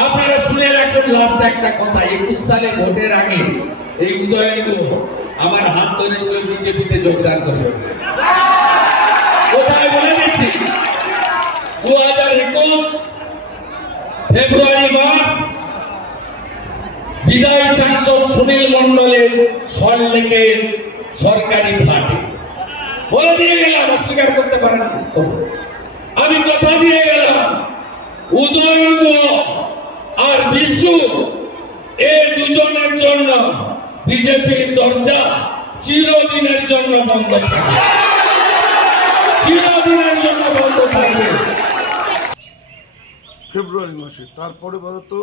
আপনারা শুনে রাখুন লাস্ট একটা কথা, একুশ সালে ভোটের আগে এই উদয়ন আমার হাত ধরেছিল বিজেপিতে যোগদান করবে কোথায় বলে দিচ্ছি? দু হাজার একুশ ফেব্রুয়ারি মাস বিদায়ী সাংসদ সুনীল মন্ডলের সল্লেকের সরকারি ফ্ল্যাটে। বলে দিয়ে গেলাম, অস্বীকার করতে পারেন আমি কথা দিয়ে গেলাম, উদয়ন গুহ আর বিশু এই দুজনের জন্য বিজেপির দরজা চিরদিনের জন্য বন্ধ থাকবে। চিরদিনের জন্য বন্ধ থাকবে। ফেব্রুয়ারি মাসে, তারপরে তো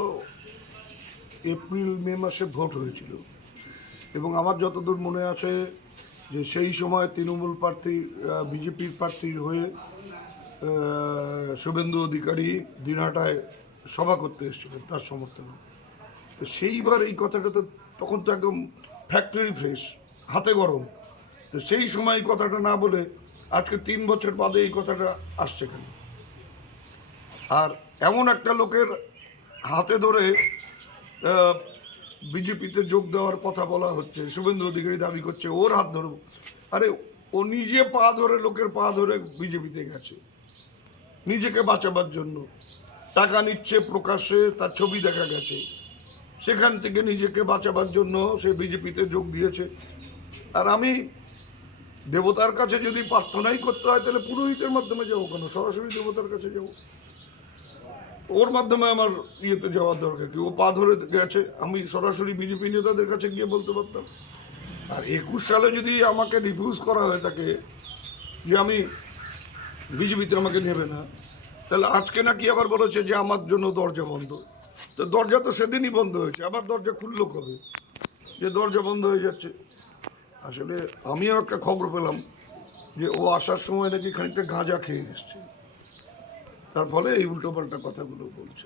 এপ্রিল, মে মাসে ভোট হয়েছিল। এবং আমার যতদূর মনে আছে যে সেই সময় তৃণমূল প্রার্থী বিজেপির প্রার্থী হয়ে শুভেন্দু অধিকারী দিনহাটায় সভা করতে এসেছিলেন তার সমর্থনে। তো সেইবার এই কথাটা তো তখন তো একদম ফ্যাক্টরি ফ্রেশ হাতে গরম। তো সেই সময় এই কথাটা না বলে আজকে তিন বছর বাদে এই কথাটা আসছে কেন? আর এমন একটা লোকের হাতে ধরে বিজেপিতে যোগ দেওয়ার কথা বলা হচ্ছে, শুভেন্দু অধিকারী দাবি করছে, ওর হাত ধরবো আরে, ও নিজে পা ধরে, লোকের পা ধরে বিজেপিতে গেছে। নিজেকে বাঁচাবার জন্য। টাকা নিচ্ছে প্রকাশ্যে, তার ছবি দেখা গেছে। সেখান থেকে নিজেকে বাঁচাবার জন্য সে বিজেপিতে যোগ দিয়েছে। আর আমি দেবতার কাছে যদি প্রার্থনাই করতে হয়, তাহলে পুরোহিতের মাধ্যমে যাব কেন? সরাসরি দেবতার কাছে যাব। ওর মাধ্যমে আমার ইয়েতে যাওয়ার দরকার কি? ও পা ধরে গেছে। আমি সরাসরি বিজেপি নেতাদের কাছে গিয়ে বলতে পারতাম। আর একুশ সালে যদি আমাকে রিফিউজ করা হয় তাকে, যে আমি বিজেপিতে আমাকে নেবে না তাহলে আজকে নাকি আবার বলেছে যে আমার জন্য দরজা বন্ধ। তো দরজা তো সেদিনই বন্ধ হয়েছে, আবার দরজা খুললো কবে? যে দরজা বন্ধ হয়ে যাচ্ছে। আসলে আমিও একটা খবর পেলাম যে ও আসার সময় নাকি খানিকটা গাঁজা খেয়ে এসছে। তার ফলে এই উল্টোপাল্টা কথাগুলো বলছে।